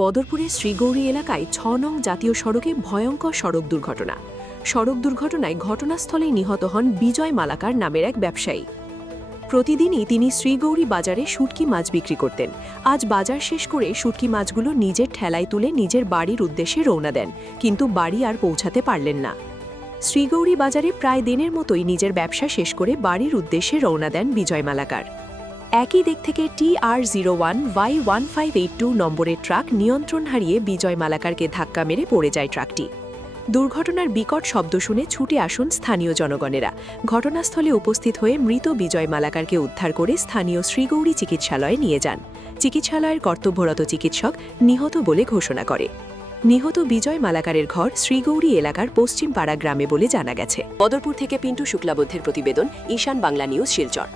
বদরপুরের শ্রীগৌরী এলাকায় ৬ নং জাতীয় সড়কে ভয়ঙ্কর সড়ক দুর্ঘটনা। সড়ক দুর্ঘটনায় ঘটনাস্থলেই নিহত হন বিজয় মালাকার নামের এক ব্যবসায়ী। প্রতিদিনই তিনি শ্রীগৌরী বাজারে শুটকি মাছ বিক্রি করতেন। আজ বাজার শেষ করে শুটকি মাছগুলো নিজের ঠেলায় তুলে নিজের বাড়ির উদ্দেশ্যে রওনা দেন, কিন্তু বাড়ি আর পৌঁছাতে পারলেন না। শ্রীগৌরী বাজারে প্রায় দিনের মতোই নিজের ব্যবসা শেষ করে বাড়ির উদ্দেশ্যে রওনা দেন বিজয় মালাকার। একই দিক থেকে TR01Y1582 নম্বরের ট্রাক নিয়ন্ত্রণ হারিয়ে বিজয় মালাকারকে ধাক্কা মেরে পড়ে যায় ট্রাকটি। দুর্ঘটনার বিকট শব্দ শুনে ছুটে আসুন স্থানীয় জনগণেরা। ঘটনাস্থলে উপস্থিত হয়ে মৃত বিজয় মালাকারকে উদ্ধার করে স্থানীয় শ্রীগৌরী চিকিৎসালয়ে নিয়ে যান। চিকিৎসালয়ের কর্তব্যরত চিকিৎসক নিহত বলে ঘোষণা করে। নিহত বিজয় মালাকারের ঘর শ্রীগৌরী এলাকার পশ্চিম পাড়া গ্রামে বলে জানা গেছে। বদরপুর থেকে পিন্টু শুক্লাবদ্ধের প্রতিবেদন, ঈশান বাংলা নিউজ, শিলচর।